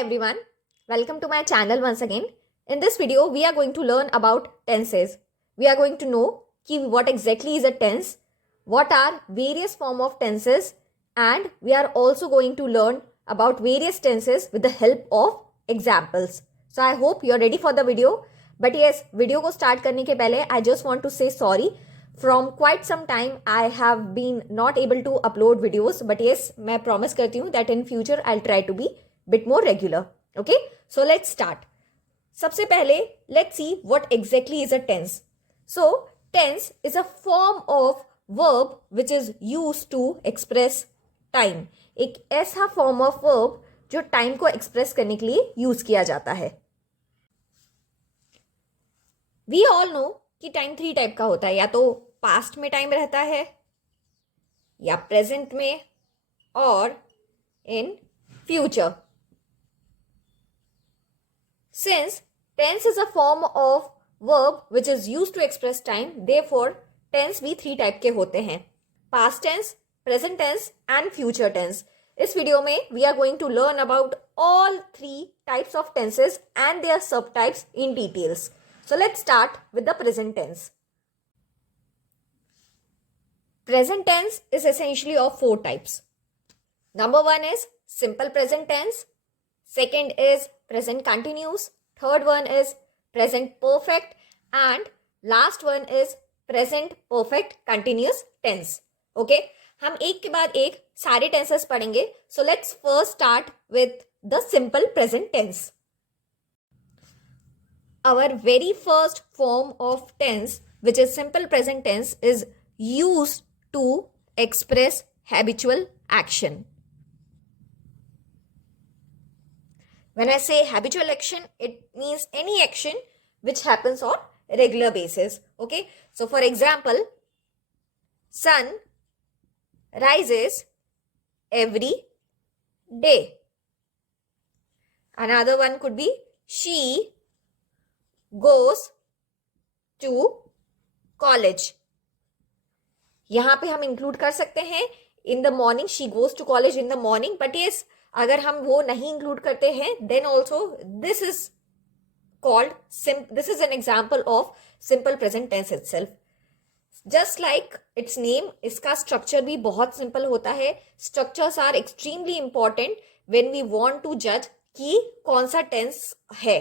Hi everyone, welcome to my channel once again. In this video, we are going to learn about tenses. We are going to know what exactly is a tense, what are various form of tenses, and we are also going to learn about various tenses with the help of examples. So I hope you are ready for the video. But yes, video को start करने के पहले I just want to say sorry. From quite some time I have been not able to upload videos, but yes, मैं promise करती हूँ that in future I'll try to be bit more regular. Okay, so let's start. सबसे पहले let's see what exactly is a tense. So tense is a form of verb which is used to express time. एक ऐसा form of verb जो time को express करने के लिए use किया जाता है. We all know कि time 3 टाइप का होता है, या तो पास्ट में टाइम रहता है, या प्रेजेंट में, और in future. Since tense is a form of verb which is used to express time, therefore tense भी 3 टाइप के होते हैं: past tense, present tense and future tense. इस वीडियो में we are going to learn about all 3 types of tenses and their subtypes in details. So let's start with the present tense. Present tense is essentially of 4 types. Number 1 is simple present tense. Second is present continuous. Third one is present perfect. And last one is present perfect continuous tense. Okay, हम एक के बाद एक सारे tenses पढ़ेंगे. So let's first start with the simple present tense. Our very first form of tense, which is simple present tense, is used to express habitual action. When I say habitual action, it means any action which happens on a regular basis. Okay, so for example, sun rises every day. Another one could be she goes to college. यहाँ पे हम इंक्लूड कर सकते हैं in the morning, she goes to college in the morning. But yes, अगर हम वो नहीं इंक्लूड करते हैं then also this is called this is an example of simple present tense itself. Just like its name, इसका structure भी बहुत simple होता है. Structures are extremely important when we want to जज कि कौन सा टेंस है.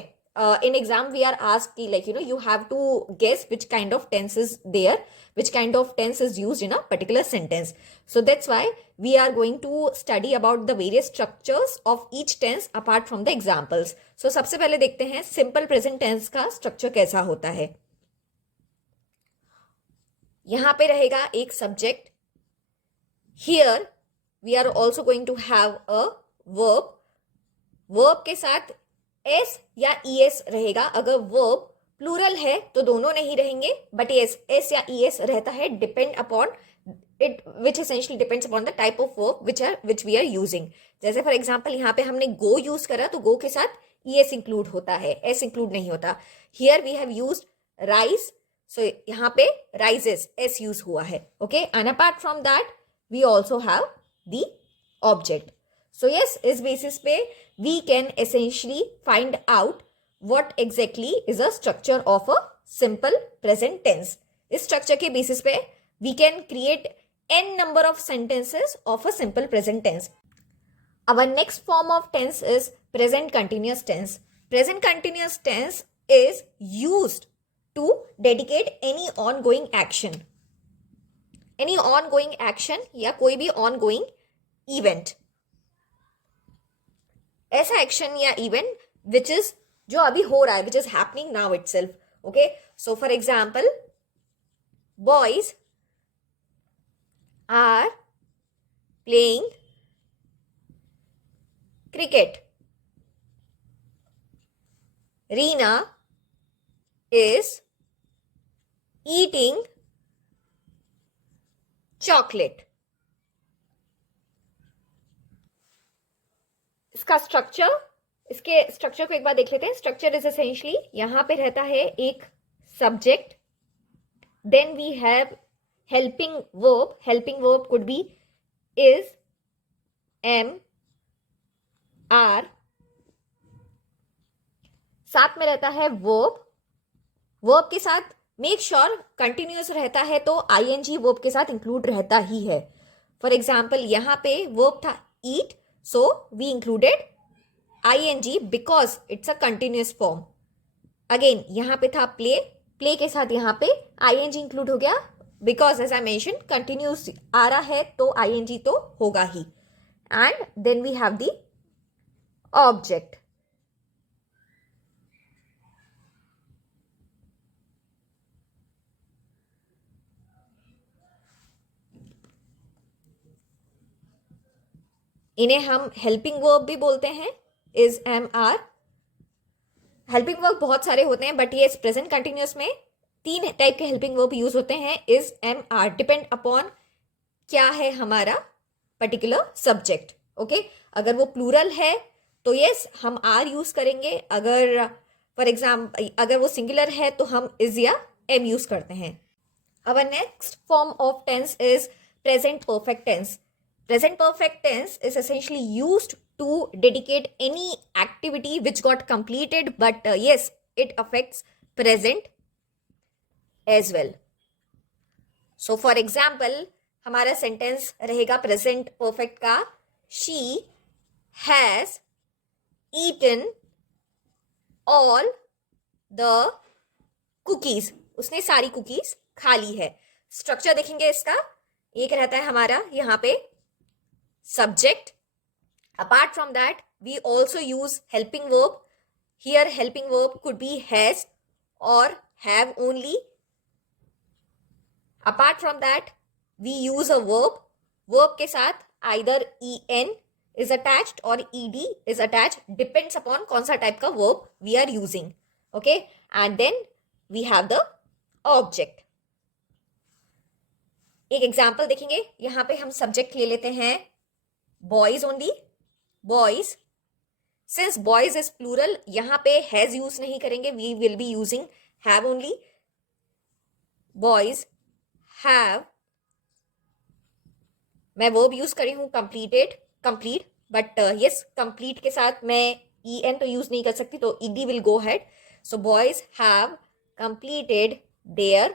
In exam we are asked, like, you have to guess which kind of tense is there, which kind of tense is used in a particular sentence. So that's why we are going to study about the various structures of each tense apart from the examples. So सबसे पहले देखते हैं simple present tense का structure कैसा होता है. यहाँ पे रहेगा एक subject. Here we are also going to have a verb. verb के साथ एस या ईएस रहेगा. अगर वर्ब प्लूरल है तो दोनों नहीं रहेंगे, बट यस, एस या ईएस रहता है depend upon it, which essentially depends upon the type of verb which we are using. जैसे फॉर एग्जांपल यहाँ पे हमने गो यूज करा तो गो के साथ ईएस इंक्लूड होता है, एस इंक्लूड नहीं होता. Here we have used rise, so यहाँ पे राइजेस एस यूज हुआ है. Okay, and apart from that we also have the object. So yes, इस basis पे we can essentially find out what exactly is a structure of a simple present tense. इस structure के basis पे we can create n number of sentences of a simple present tense. Our next form of tense is present continuous tense. Present continuous tense is used to dedicate any ongoing action. Any ongoing action या कोई भी ongoing event. ऐसा action या event which is जो अभी हो रहा है, which is happening now itself. Okay, so for example, boys are playing cricket. Reena is eating chocolate. इसका स्ट्रक्चर, इसके स्ट्रक्चर को एक बार देख लेते हैं. स्ट्रक्चर इज एसेंशियली, यहां पे रहता है एक subject, then we have helping verb. Helping verb could be is, am, are, साथ में रहता है वर्ब, वर्ब के साथ मेक श्योर कंटिन्यूअस रहता है तो आईएनजी वर्ब के साथ इंक्लूड रहता ही है. फॉर एग्जाम्पल यहाँ पे वर्ब था eat, so we included ING because it's a continuous form. Again यहाँ पे था प्ले, प्ले के साथ यहाँ पे आईएनजी इंक्लूड हो गया because as I mention continuous आ रहा है तो आईएनजी तो होगा ही. And then we have the object. इन्हें हम हेल्पिंग वर्ब भी बोलते हैं, is am are. Helping verb बहुत सारे होते हैं बट ये प्रेजेंट कंटिन्यूअस में 3 टाइप के हेल्पिंग वर्ब यूज होते हैं. Is am are depend upon क्या है हमारा पर्टिकुलर सब्जेक्ट. ओके, अगर वो प्लूरल है तो यस हम आर यूज करेंगे. अगर फॉर एग्जाम्पल अगर वो सिंगुलर है तो हम इज या एम यूज करते हैं. Our next form of tense is present perfect tense. Present perfect tense is essentially used to dedicate any activity which got completed, but yes, it affects present as well. So, for example, हमारा sentence रहेगा present perfect का, she has eaten all the cookies. उसने सारी cookies खा ली है. Structure देखेंगे इसका, एक रहता है हमारा यहाँ पे subject. Apart from that, we also use helping verb. Here helping verb could be has or have only. Apart from that, we use a verb. Verb के साथ either en is attached or ed is attached, depends upon कौन सा type का verb we are using. Okay, and then we have the object. एक example देखेंगे. यहाँ पे हम subject ले लेते हैं boys only. boys, since boys is plural, यहाँ पे has use नहीं करेंगे, we will be using have only. boys have, मैं verb use करी हूँ completed, complete, but yes complete के साथ मैं en तो use नहीं कर सकती तो ed will go ahead. So boys have completed their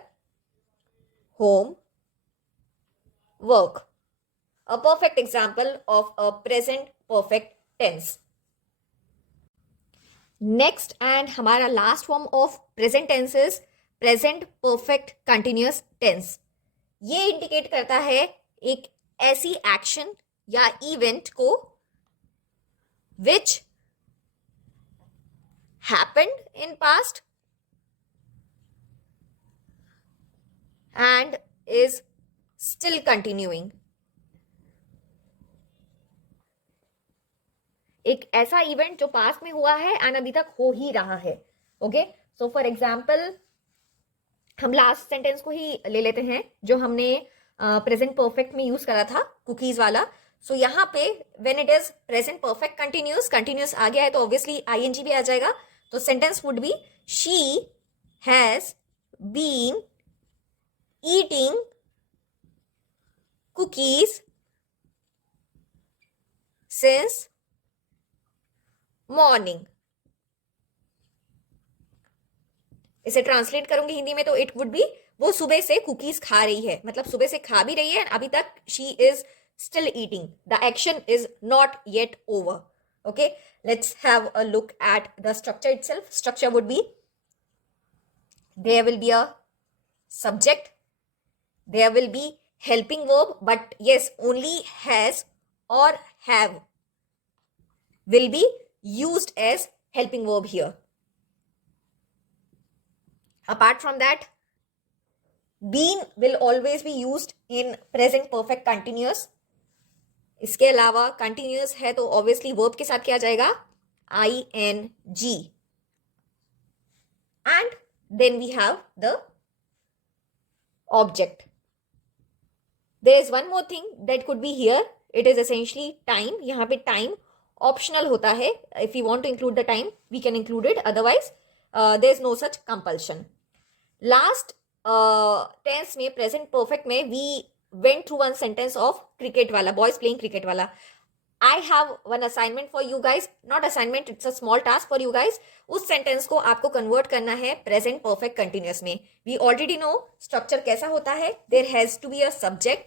home work. A perfect example of a present perfect tense. Next and हमारा last form of present tense is present perfect continuous tense. ये indicate करता है एक ऐसी action या event को which happened in past and is still continuing. एक ऐसा इवेंट जो पास्ट में हुआ है एंड अभी तक हो ही रहा है. ओके, सो फॉर एग्जाम्पल हम लास्ट सेंटेंस को ही ले लेते हैं जो हमने प्रेजेंट परफेक्ट में यूज करा था, कुकीज वाला. सो यहाँ पे when it is present perfect continuous, continuous आ गया है तो ऑब्वियसली आईएनजी भी आ जाएगा. तो sentence would be she has been eating cookies since morning. इसे ट्रांसलेट करूंगी हिंदी में तो इट वुड बी वो सुबह से कुकीज खा रही है, मतलब सुबह से खा भी रही है अभी तक she is still eating. The action is not yet over. Okay, let's have a look at the structure itself. Structure would be there will be a subject, there will be helping verb, but yes only has or have will be used as helping verb here. Apart from that, been will always be used in present perfect continuous. इसके अलावा continuous है तो obviously verb के साथ क्या जाएगा, ing. And then we have the object. There is one more thing that could be here. It is essentially time. यहाँ पे time ऑप्शनल होता है. If you want to include the time we can include it, otherwise there is no such compulsion. Last tense में present perfect में we went through one sentence of cricket वाला, boys playing cricket वाला. I have one assignment for you guys, not assignment, it's a small task for you guys. उस sentence को आपको convert करना है present perfect continuous में. We already know structure कैसा होता है. There has to be a subject,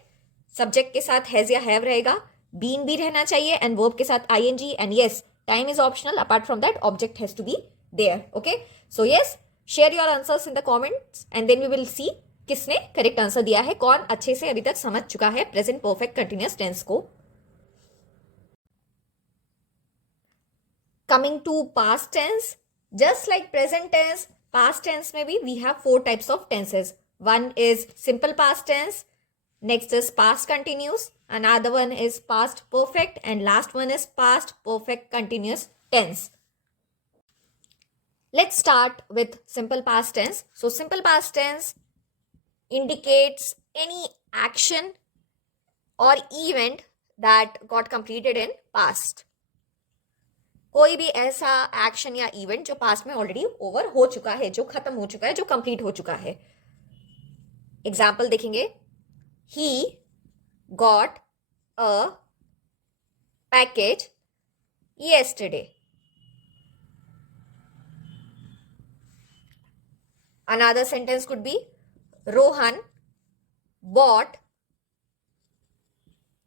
subject के साथ हैज या हैव रहेगा, बीन भी रहना चाहिए, एंड वर्ब के साथ ING, and yes time is optional. Apart from that object has to be there. Okay, so yes, share your answers in the comments and then we will see किसने करेक्ट आंसर दिया है, कौन अच्छे से अभी तक समझ चुका है प्रेजेंट परफेक्ट कंटिन्यूअस टेंस को. Coming to past tense, just like present tense, past tense में भी we have 4 types of tenses. One is simple past tense, next is past continuous, another one is past perfect, and last one is past perfect continuous tense. Let's start with simple past tense. So simple past tense indicates any action or event that got completed in past. कोई भी ऐसा action या इवेंट जो पास्ट में already over हो चुका है, जो खत्म हो चुका है, जो कंप्लीट हो चुका है. एग्जाम्पल देखेंगे. ही got a package yesterday. Another sentence could be Rohan bought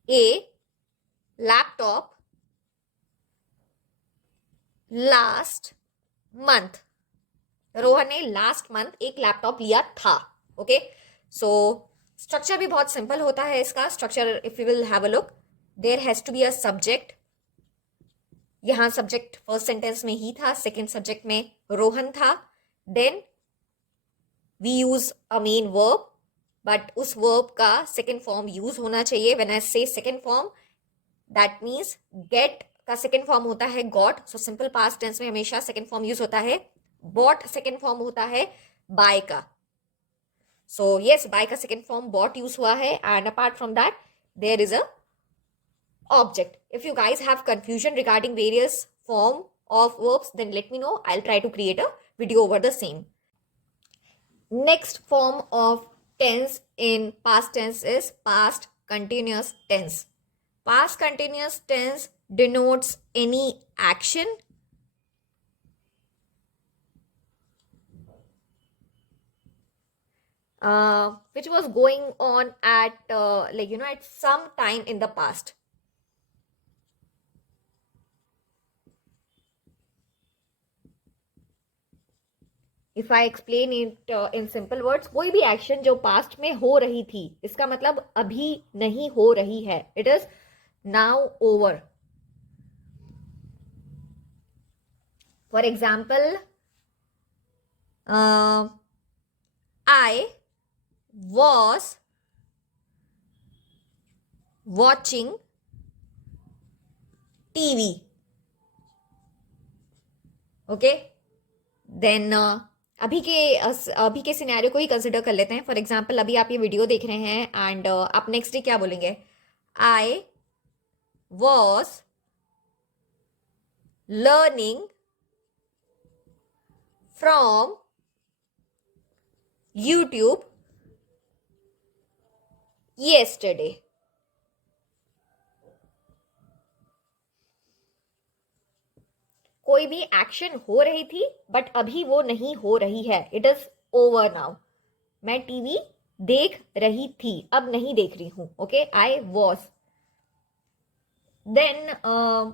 a laptop last month. Rohan ने लास्ट मंथ एक लैपटॉप लिया था. ओके, सो स्ट्रक्चर भी बहुत सिंपल होता है इसका. Structure if you will have a look, there has to be a subject. यहां सब्जेक्ट फर्स्ट सेंटेंस में ही था, सेकेंड सब्जेक्ट में रोहन था. Then we use a main verb, but उस वर्ब का सेकेंड फॉर्म यूज होना चाहिए. When I say second form, that means get का सेकेंड फॉर्म होता है got. So simple past tense में हमेशा सेकेंड फॉर्म यूज होता है. बॉट सेकेंड फॉर्म होता है बाय का. सो यस, बाय का सेकेंड फॉर्म बॉट यूज हुआ है. And apart from that there is a object. If you guys have confusion regarding various form of verbs, then let me know. I will try to create a video over the same. Next form of tense in past tense is past continuous tense. Past continuous tense denotes any action which was going on at at some time in the past. If I explain it in simple words, कोई भी एक्शन जो पास्ट में हो रही थी, इसका मतलब अभी नहीं हो रही है. It is now over. For example, I was watching TV. Okay, then अभी के सिनेरियो को ही कंसिडर कर लेते हैं. फॉर एग्जाम्पल, अभी आप ये वीडियो देख रहे हैं एंड आप नेक्स्ट डे क्या बोलेंगे? आई was learning from YouTube yesterday. कोई भी एक्शन हो रही थी बट अभी वो नहीं हो रही है. It is over now. मैं टीवी देख रही थी, अब नहीं देख रही हूं. Okay, I was. देन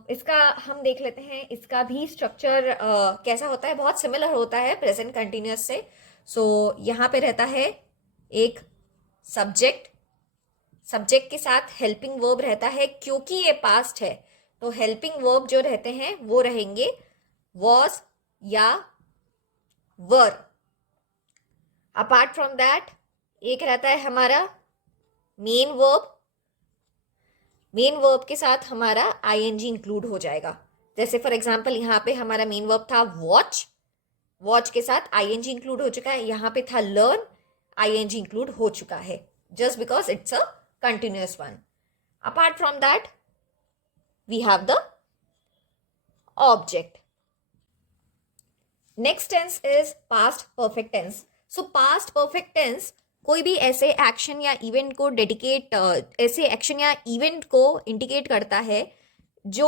इसका हम देख लेते हैं. इसका भी स्ट्रक्चर कैसा होता है? बहुत सिमिलर होता है प्रेजेंट कंटिन्यूअस से. सो यहाँ पे रहता है एक सब्जेक्ट, सब्जेक्ट के साथ हेल्पिंग वर्ब रहता है. क्योंकि ये पास्ट है तो हेल्पिंग वर्ब जो रहते हैं वो रहेंगे वॉज या वर. अपार्ट फ्रॉम दैट एक रहता है हमारा मेन वर्ब. मेन वर्ब के साथ हमारा आईएनजी इंक्लूड हो जाएगा. जैसे फॉर एग्जाम्पल यहाँ पे हमारा मेन वर्ब था वॉच, वॉच के साथ आईएनजी इंक्लूड हो चुका है. यहाँ पे था लर्न, आईएनजी इंक्लूड हो चुका है just because it's a continuous one. Apart from that we have the object. Next tense is past perfect tense. So past perfect tense कोई भी ऐसे एक्शन या इवेंट को डेडिकेट ऐसे एक्शन या इवेंट को इंडिकेट करता है जो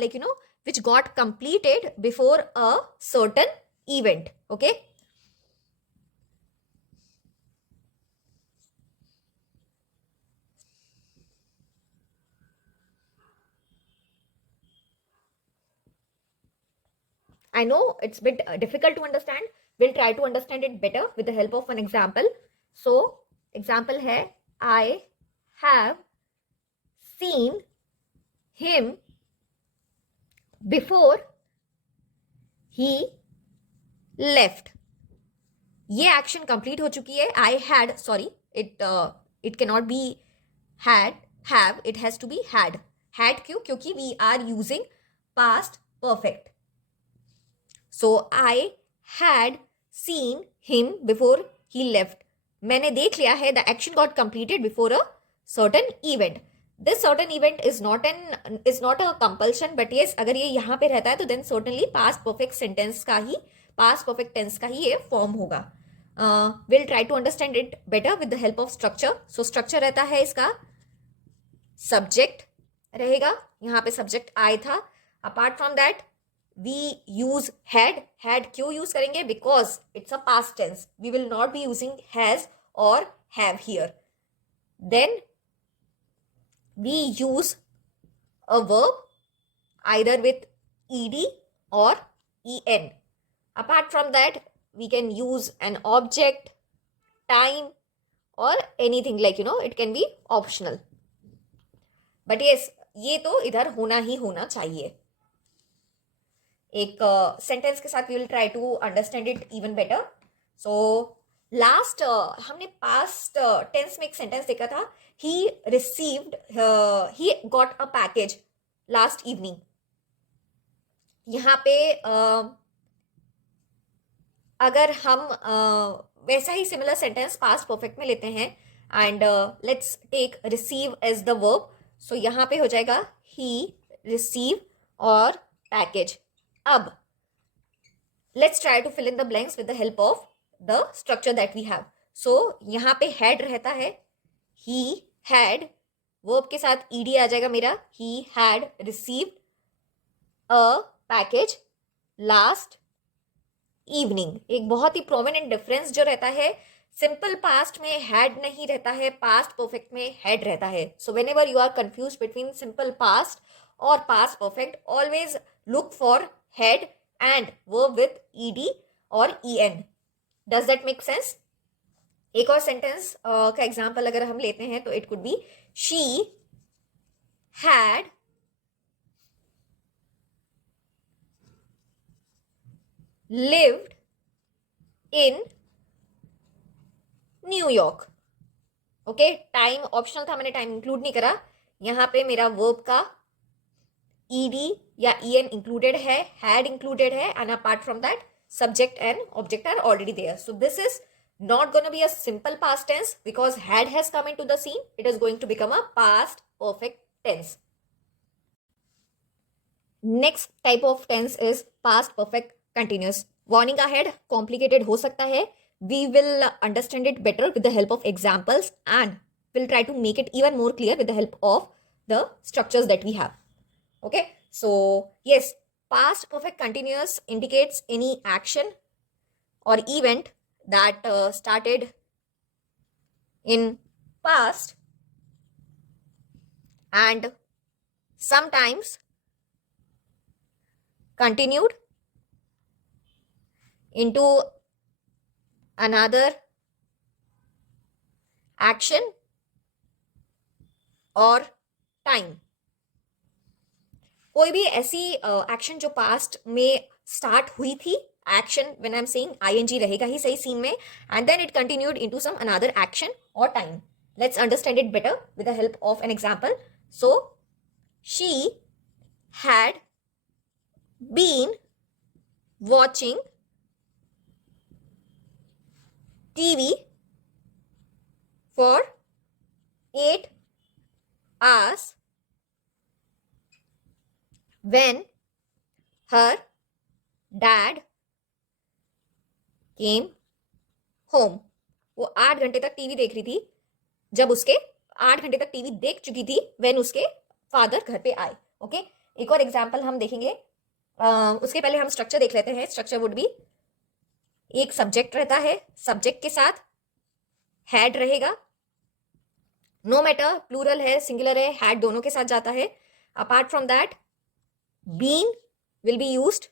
like you know which got completed before a certain event. Okay, I know it's a bit difficult to understand. We'll try to understand it better with the help of an example. So, example hai, I have seen him before he left. ये action complete हो चुकी है. I had, sorry, it can not be had, have, it has to be had. Had क्यों? क्योंकि we are using past perfect. So I had seen him before he left. मैंने देख लिया है. The action got completed before a certain event. This certain event is not a compulsion, but yes, अगर ये यहाँ पे रहता है तो then certainly past perfect sentence का ही, पास्ट परफेक्ट टेंस का ही ये फॉर्म होगा. Will try to understand it better with the help of structure. So structure रहता है इसका, सब्जेक्ट रहेगा, यहाँ पे सब्जेक्ट आई था. Apart from that we use had. Had क्यों यूज करेंगे? Because it's a past tense. We will not be using has और have here. Then we use a verb either with ed or en. Apart from that, we can use an object, time, or anything like, you know, it can be optional. But yes, ये तो इधर होना ही होना चाहिए. एक सेंटेंस के साथ we will try to understand it even better. So last हमने पास्ट टेंस में एक सेंटेंस देखा था. He received, he got a package last evening. यहाँ पे अगर हम वैसा ही सिमिलर सेंटेंस पास्ट परफेक्ट में लेते हैं and let's take receive as the verb. So यहाँ पे हो जाएगा ही रिसीव और पैकेज. अब let's try to fill in the blanks with the help of the structure that we have. So यहाँ पे had रहता है. he had, verb के साथ ed आ जाएगा मेरा. he had received a package last evening. एक बहुत ही prominent difference जो रहता है, सिंपल पास्ट में had नहीं रहता है, पास्ट परफेक्ट में had रहता है. So whenever you are confused between simple past और past perfect, always look for had and verb with ed or en. Does that make sense? एक और सेंटेंस का एग्जाम्पल अगर हम लेते हैं तो it could be she had lived in New York. Okay, time optional था, मैंने टाइम इंक्लूड नहीं करा. यहां पे मेरा वर्ब का ed या en इंक्लूडेड है, हैड इंक्लूडेड है, and apart from that subject and object are already there. So this is not going to be a simple past tense because had has come into the scene. It is going to become a past perfect tense. Next type of tense is past perfect continuous. Warning ahead, complicated हो सकता है. We will understand it better with the help of examples and we'll try to make it even more clear with the help of the structures that we have. Okay, so yes, past perfect continuous indicates any action or event that started in past and sometimes continued into another action or time. कोई भी ऐसी एक्शन जो पास्ट में start हुई थी, action when I am saying ING रहेगा ही सही सीन में, and then it continued into some another action और time. Let's understand it better with the help of an example. So she had been watching TV for 8 hours when her dad came home. वो 8 घंटे तक टीवी देख रही थी जब उसके 8 घंटे तक टीवी देख चुकी थी when उसके फादर घर पे आए. ओके, एक और एग्जाम्पल हम देखेंगे, उसके पहले हम स्ट्रक्चर देख लेते हैं. स्ट्रक्चर वुड बी, एक सब्जेक्ट रहता है, सब्जेक्ट के साथ हैड रहेगा, नो मैटर प्लूरल है सिंगुलर है, हैड दोनों के साथ जाता है. Apart from that been will be used,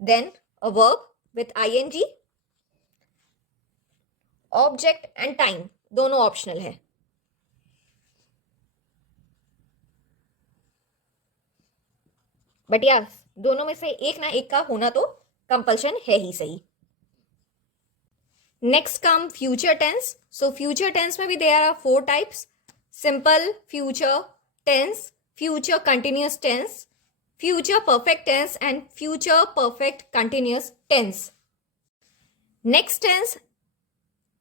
then a verb with ing, object and time दोनों ऑप्शनल है. बट या दोनों में से एक ना एक का होना तो कंपल्शन है ही सही. Next come future tense. So future tense में भी there are 4 types: simple future tense, future continuous tense, future perfect tense and future perfect continuous tense. Next tense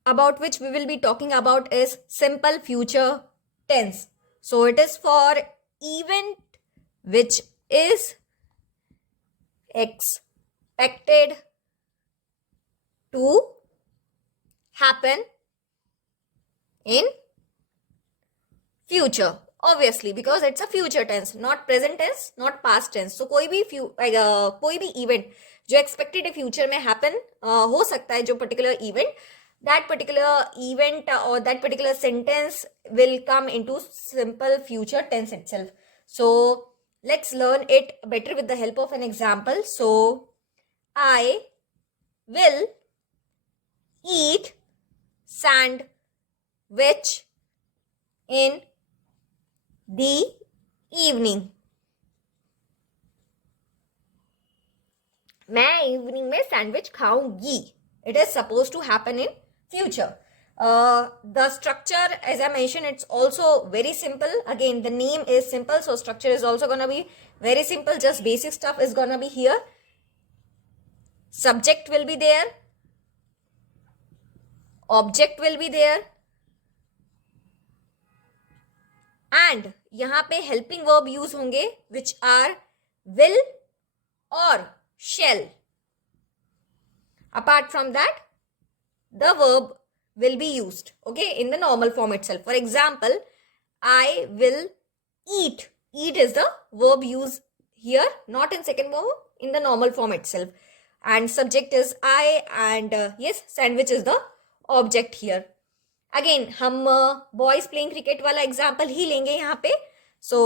about which we will be talking about is simple future tense. So it is for event which is expected to happen in future. Obviously, because it's a future tense, not present tense, not past tense. So कोई भी event जो expected है future में happen हो सकता है, जो particular event, that particular event or that particular sentence will come into simple future tense itself. So let's learn it better with the help of an example. So I will eat sandwich in the evening. मैं इवनिंग में सैंडविच खाऊंगी. It is supposed to happen in future. The structure, as I mentioned, it's also very simple. Again, the name is simple, so structure is also gonna be very simple. Just basic stuff is gonna be here. Subject will be there, object will be there, and यहाँ पे helping verb use होंगे which are will or shall. Apart from that, the verb will be used, okay, in the normal form itself. For example, I will eat. Eat is the verb used here, not in second form, in the normal form itself. And subject is I, and yes, sandwich is the object here. Again, हम boys playing cricket वाला example ही लेंगे यहाँ पे. So,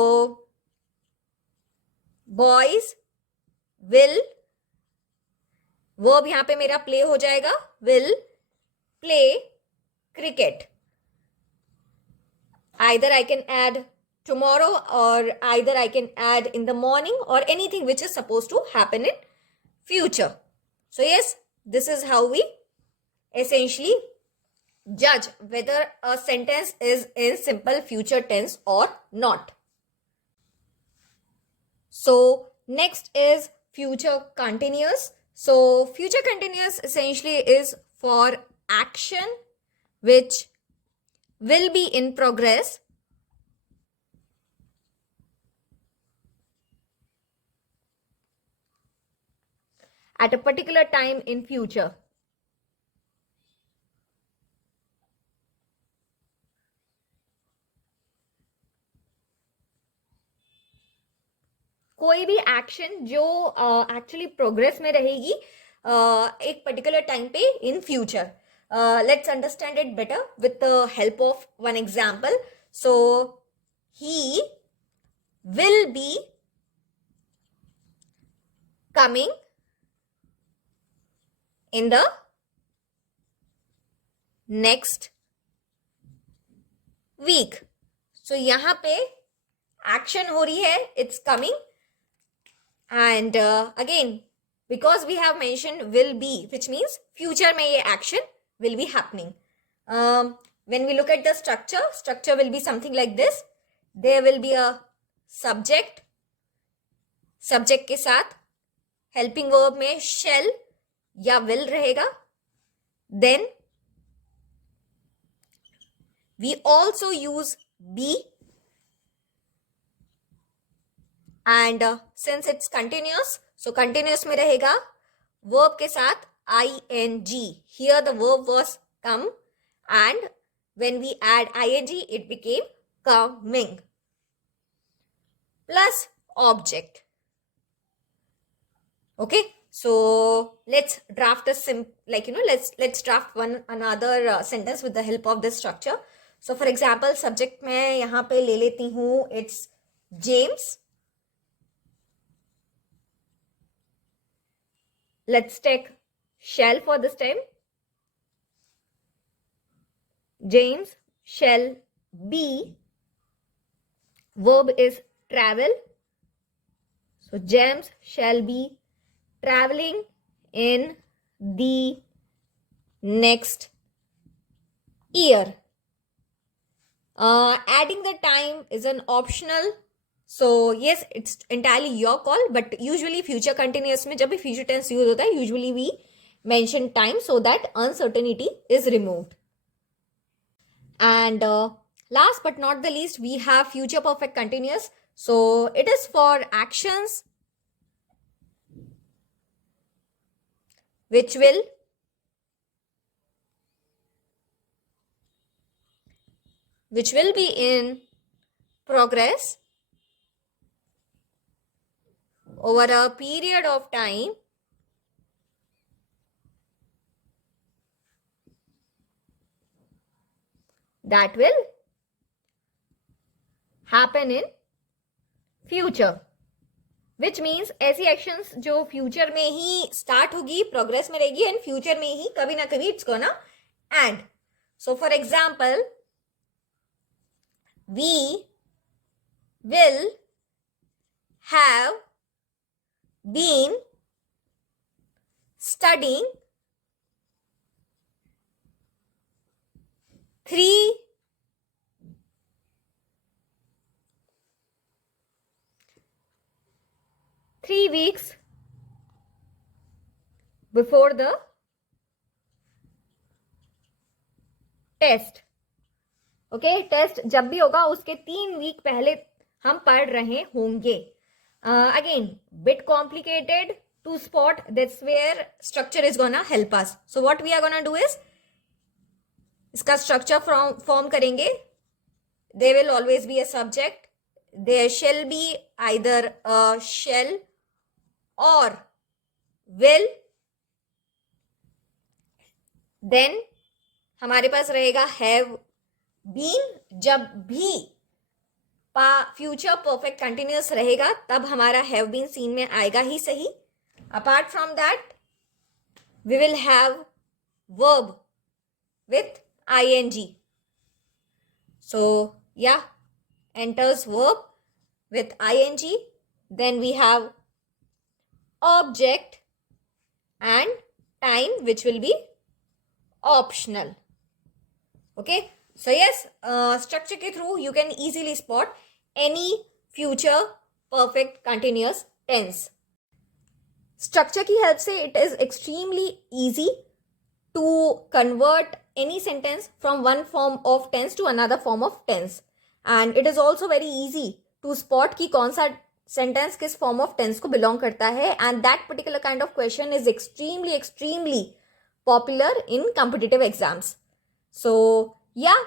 boys will, verb यहाँ पे मेरा play हो जाएगा, will play cricket. Either I can add tomorrow, or either I can add in the morning, or anything which is supposed to happen in future. So yes, this is how we essentially judge whether a sentence is in simple future tense or not. So next is future continuous. So future continuous essentially is for action which will be in progress at a particular time in future. कोई भी एक्शन जो actually progress में रहेगी एक particular time पे in future. Let's understand it better with the help of one example. So he will be coming in the next week. So यहां पे action हो रही है, it's coming, and again because we have mentioned will be, which means future में ये action will be happening. When we look at the structure will be something like this. There will be a subject के साथ helping verb में shall या will रहेगा. Then we also use be, and since it's continuous, so continuous में रहेगा verb के साथ ing. Here the verb was come, and when we add ing it became coming. plus object. Okay, so let's draft a let's draft one another sentence with the help of this structure. So for example, subject मैं यहाँ पे ले लेती हूँ, it's James. Let's take shall for this time. James shall be. Verb is travel. So James shall be traveling in the next year. Adding the time is an optional. So yes, it's entirely your call, but usually future continuous में जब भी future tense use होता है, usually we mention time so that uncertainty is removed. And last but not the least, we have future perfect continuous. So it is for actions which will be in progress over a period of time that will happen in future. Which means ऐसी actions जो future में ही start होगी, progress में रहेगी, and future में ही कभी ना कभी it's gonna end. So for example, we will have been studying 3 weeks before the test. Okay, test जब भी होगा उसके 3 वीक पहले हम पढ़ रहे होंगे. Again, bit complicated to spot. That's where structure is gonna help us. So what we are gonna do is इसका structure form करेंगे. There will always be a subject. There shall be either a shall or will. Then हमारे पास रहेगा have been. जब भी future perfect continuous रहेगा तब हमारा have been seen में आएगा ही सही. Apart from that we will have verb with ing. So yeah, enters verb with ing. Then we have object and time which will be optional. Okay. So yes, structure के through you can easily spot any future perfect continuous tense. Structure की help से it is extremely easy to convert any sentence from one form of tense to another form of tense. And it is also very easy to spot कि कौन सा sentence किस form of tense को belong करता है. And that particular kind of question is extremely popular in competitive exams. So yeah,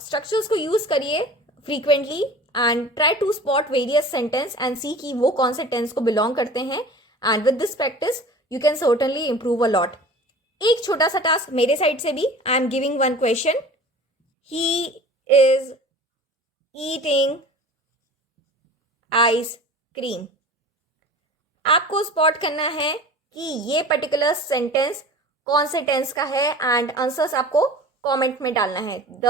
structures को use करिए frequently and try to spot various sentence and see कि वो कौन से tense को belong करते हैं. And with this practice you can certainly improve a lot. एक छोटा सा टास्क मेरे साइड से भी. I am giving one question. He is eating ice cream. आपको स्पॉट करना है कि ये पर्टिकुलर सेंटेंस कौन से टेंस का है एंड आंसर्स आपको कमेंट में डालना है. The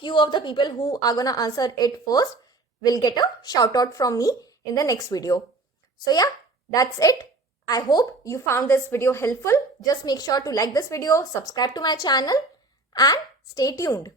few of the people who are gonna answer it first will get a shout out from me in the next video. So yeah, that's it. I hope you found this video helpful. Just make sure to like this video, subscribe to my channel and stay tuned.